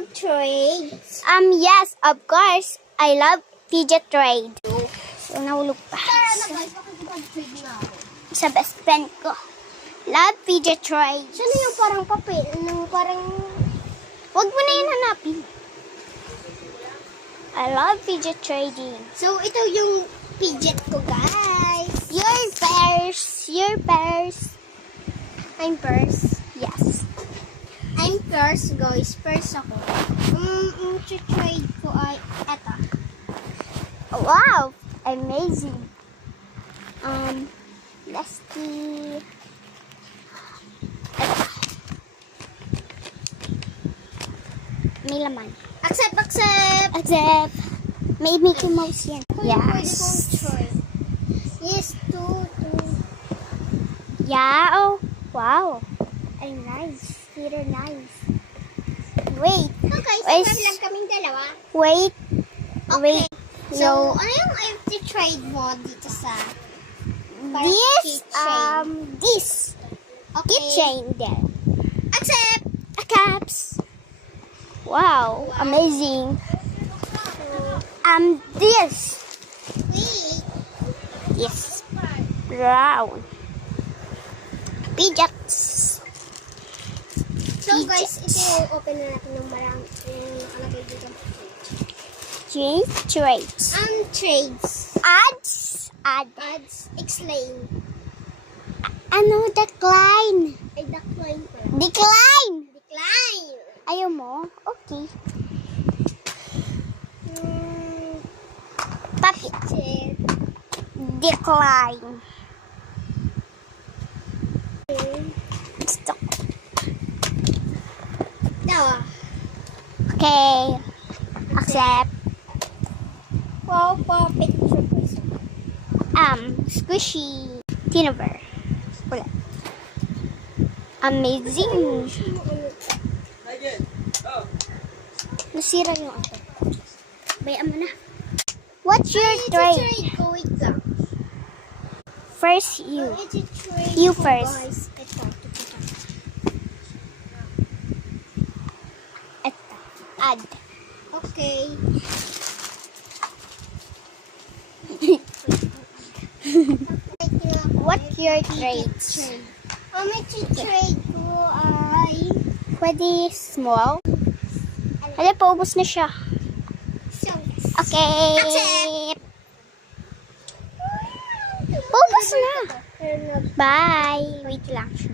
love trades? Yes, of course. I love fidget trade. So, nahulog pa. Tara na guys, makikipag-trade na ako. Sa best friend ko. Love fidget trade. Saan yung parang papel? Yung parang... Huwag mo na yun hanapin. I love fidget trading. So, ito yung fidget ko, guys. Your pairs. Your pairs. I'm first. Yes. I'm first, guys. First ako. Trade ko ay eto. Wow. Amazing. Let's see. May laman. Accept, accept. Accept. May Mickey Mouse yan. Pwede kong Yes. try. Yes, two. Yeah. Oh. Wow. Ay, nice. Very nice. Wait. Okay, so Wait. lang kaming dalawa. Wait. Okay. Wait. So, No. ano yung empty trade mo dito sa... parang This. keychain? This. Okay. Keychain there. Accept. A caps. Wow. Amazing. This. Wait. Yes. Brown. Pidgets. So guys, ito open na natin ng marami. Nakalagay dito. Change trades. Trades. Ads. Ads. Explain. Ano? Decline. Ay, decline pala. Decline. Decline. Ayaw mo? Okay. Papit. Decline. Stop. Dawa. Okay. Accept. Wow, papit. Squishy. Tinover. Ulit. Amazing. Nasira yung ako. Bayaan mo na. What's your trade? Trade ko. Wait lang. First you. Trade You ko, first. Guys. Ito. Ito. Add. Okay. What's your trades? May trade ko ay... Pwede small. Hala, paubos na siya. So, Okay. Accept. Paubos na. Bye. Wait lang siya.